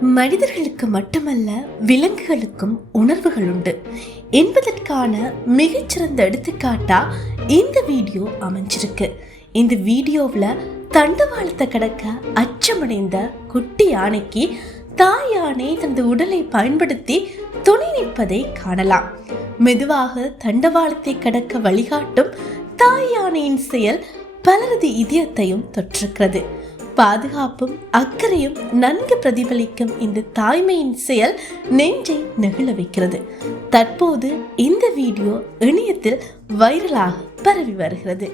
மனிதர்களுக்கு மட்டுமல்ல விலங்குகளுக்கும் உணர்வுகள் உண்டு என்பதற்கான மிகச்சிறந்த எடுத்துக்காட்டா இந்த வீடியோ அமைஞ்சிருக்கு. இந்த வீடியோவில் தண்டவாளத்தை கடக்க அச்சமடைந்த குட்டி யானைக்கு தாய் யானை தனது உடலை பயன்படுத்தி துணை நிற்பதை காணலாம். மெதுவாக தண்டவாளத்தை கடக்க வழிகாட்டும் தாய் யானையின் செயல் பலரது இதயத்தையும் தொற்றிருக்கிறது. பாதுகாப்பும் அக்கறையும் நன்கு பிரதிபலிக்கும் இந்த தாய்மையின் செயல் நெஞ்சை நெகிழ வைக்கிறது. தற்போது இந்த வீடியோ இணையத்தில் வைரலாக பரவி வருகிறது.